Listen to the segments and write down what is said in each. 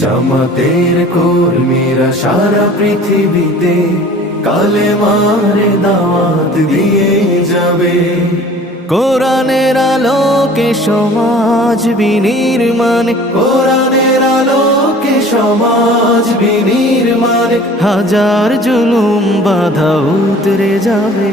জামাতের কর্মীরা সারা পৃথিবীতে কালে মারে দাওয়াত দিয়ে যাবে। কোরআনের আলোকে সমাজ বিনির্মাণ। কোরআনের আলোকে সমাজ বিনির্মাণ। হাজার জুলুম বাধা উতরে যাবে।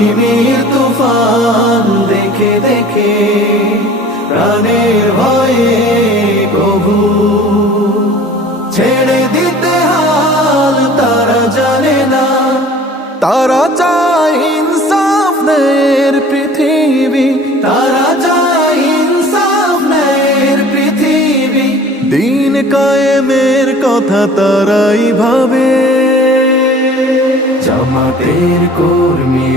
তিমির তুফান দেখে দেখে প্রাণের ভয়ে কবু ছেড়ে দিতে হাল তারা জানে না। তারা চায় ইনসাফ নের পৃথিবী। তারা যায় ইনসাফ ন্যায়ের পৃথিবী। দিন কায়েমের কথা তারাই ভাবে। জামাতের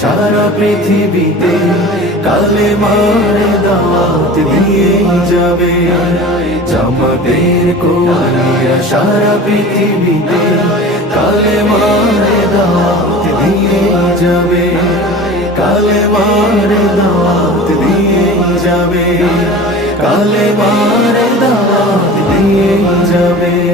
সারা পৃথিবীতে কালে মারে দাওয়াত দিয়ে যাবে। জামাতের কোয়ালিয়া সারা পৃথিবীতে কালে মারে দাওয়াত দিয়ে যাবে। কালে মারে দাওয়াত দিয়ে যাবে। কালে মারে দাওয়াত দিয়ে যাবে।